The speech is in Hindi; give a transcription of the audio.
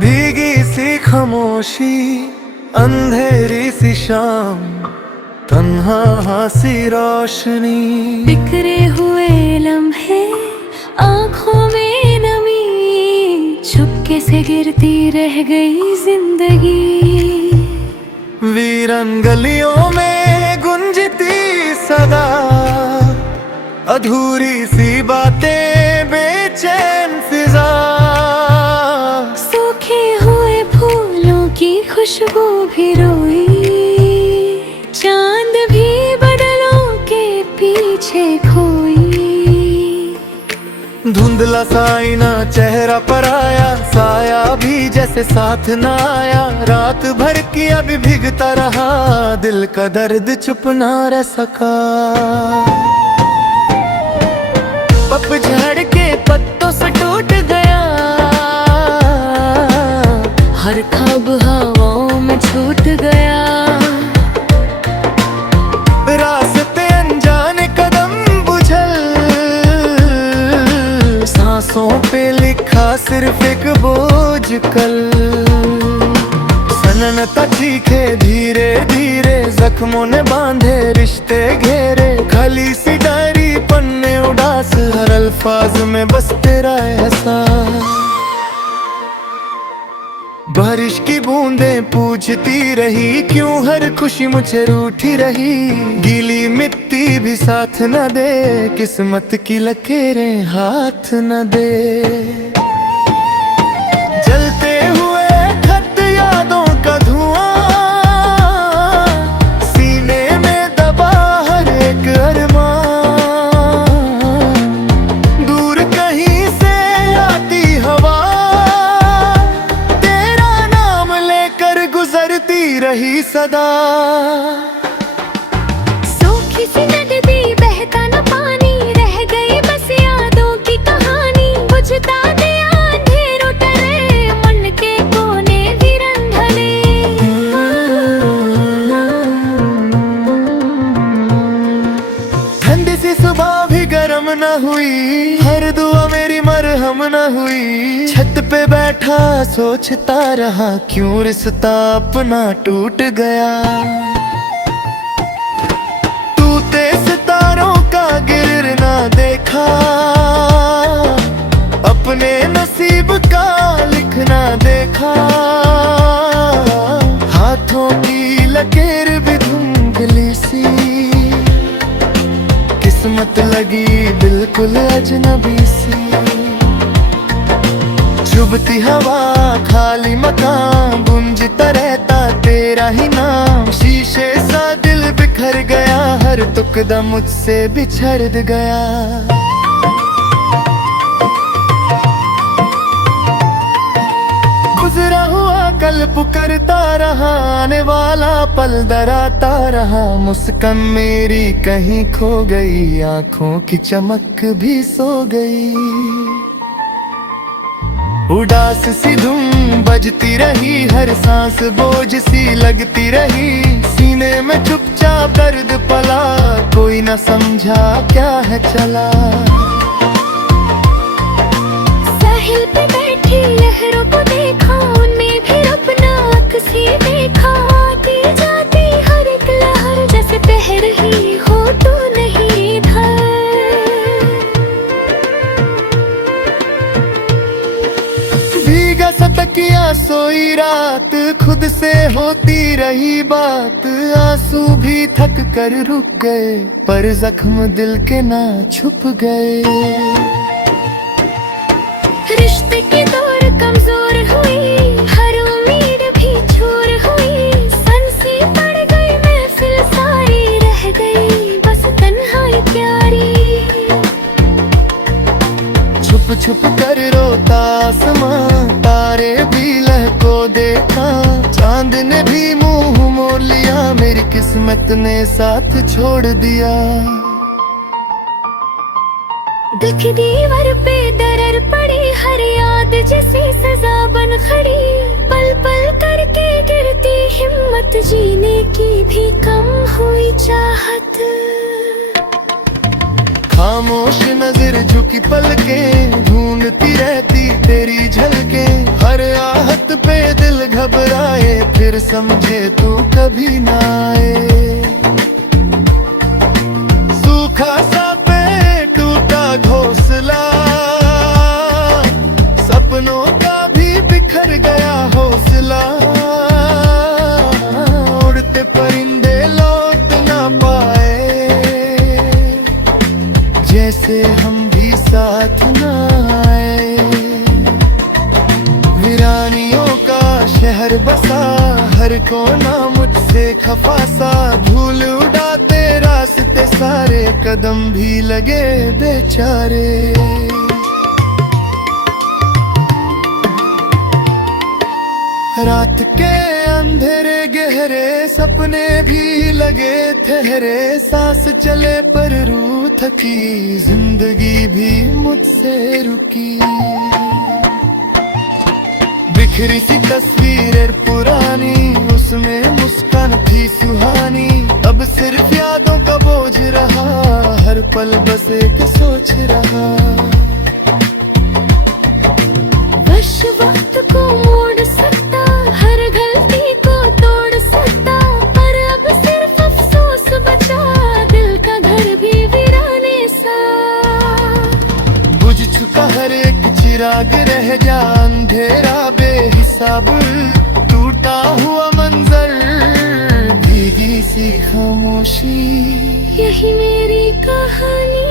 भीगी सी खामोशी, अंधेरी सी शाम, तन्हा सी रोशनी, बिखरे हुए लम्हे, आँखों में नमी, चुपके से गिरती रह गई जिंदगी। वीरन गलियों में गुंजती सदा, अधूरी सी बातें, बेचैन फिजा, सूखे हुए फूलों की खुशबू भी रोई, चांद भी बदलों के पीछे खोई। धुंधला सा आईना चेहरा पर आया, साया भी जैसे साथ न आया, रात भर किया भी भीगता रहा, दिल का दर्द चुप ना रह सका। पतझड़ के पत्तों से टूट गया, हर ख्वाब हवाओं में छूट गया। रास्ते अनजाने कदम बुझल, सांसों पे लिखा सिर्फ एक बोझ कल। सननता चीखे धीरे धीरे, जख्मों ने बांधे रिश्ते घेरे, खाली सी डायरी पन्ने उदास, हर अल्फाज में बस तेरा एहसास। बारिश की बूंदें पूछती रही, क्यों हर खुशी मुझे रूठी रही, गीली मिट्टी भी साथ न दे, किस्मत की लकीरें हाथ न दे। जलते हुए खत यादों का धुआं, सीने में दबा हर एक अरमान, दूर कहीं से आती हवा, तेरा नाम लेकर गुजरती रही सदा। सूखी सी नदी बहता न पानी, रह गई बस यादों की कहानी, बुझता गया अंधेरों टले, मन के कोने वीरन ढले। ठंडी सी सुबह भी गर्म न हुई, हर दुआ मेरी मरहम न हुई, छत पे बैठा सोचता रहा, क्यों रिश्ता अपना टूट गया। टूटे सितारों का गिरना देखा, अपने नसीब का लिखना देखा, हाथों की लकीर भी धुंधली सी, किस्मत लगी बिल्कुल अजनबी सी। चुभती हवा, खाली मकान, गूंजता रहता तेरा ही नाम, शीशे सा दिल बिखर गया, हर टुकड़ा मुझसे बिछड़ गया। गुजरा हुआ कल पुकारता रहा, आने वाला पल डराता रहा, मुस्कान मेरी कहीं खो गई, आंखों की चमक भी सो गई। उदास सी धुन बजती रही, हर सांस बोझ सी लगती रही, सीने में चुपचाप दर्द पला, कोई न समझा क्या है चला। साहिल पे बैठी लहरों को देखा, उनमें भी अपना अक्सी देखा, आती जाती हर एक लहर जैसे बह रही हो तू नहीं इधर। भीगा सा तकिया सोई रात, खुद से होती रही बात, आंसू भी थक कर रुक गए, पर जख्म दिल के ना छुप गए। रिश्ते की दौर कमजोर हुई, हर उम्मीद भी चूर हुई, सनसी पड़ गई महफिल सारी, रह गई बस तन्हाई प्यारी। छुप छुप कर रोता आसमां, तारे भी लहको देखा, चांद ने भी मुंह मोड़ लिया, मेरी किस्मत ने साथ छोड़ दिया। दिख दीवार पे दरर पड़ी, हर याद जैसी सजा बन खड़ी, पल पल करके गिरती हिम्मत, जीने की भी कम हुई चाहत। खामोश नजर झुकी पलके, ढूंढती रहती तेरी झलके, हर आहत फिर समझे तू कभी ना आए। सूखा सा पे टूटा घोंसला, सपनों का भी बिखर गया हौसला। उड़ते परिंदे लौट ना पाए, जैसे हम भी साथ ना आए। वीरानियों का शहर बसा, हर कोना मुझसे खफा सा। धूल उड़ाते रास्ते सारे, कदम भी लगे बेचारे। रात के अंधेरे गहरे सपने भी लगे ठहरे। सांस चले पर रूह थकी, जिंदगी भी मुझसे रुकी। बिखरी सी तस्वीरें पुरानी, उसमें मुस्कान थी सुहानी। अब सिर्फ यादों का बोझ रहा, हर पल बस एक सोच रहा। वश वक्त को मोड़ सकता, हर गलती को तोड़ सकता। पर अब सिर्फ अफसोस बचा, दिल का घर भी वीराने सा। बुझ चुका हर एक चिराग, रह जा अंधेरा बेहिसाब। टूटा हुआ मंजर, भीगी सी खामोशी, यही मेरी कहानी।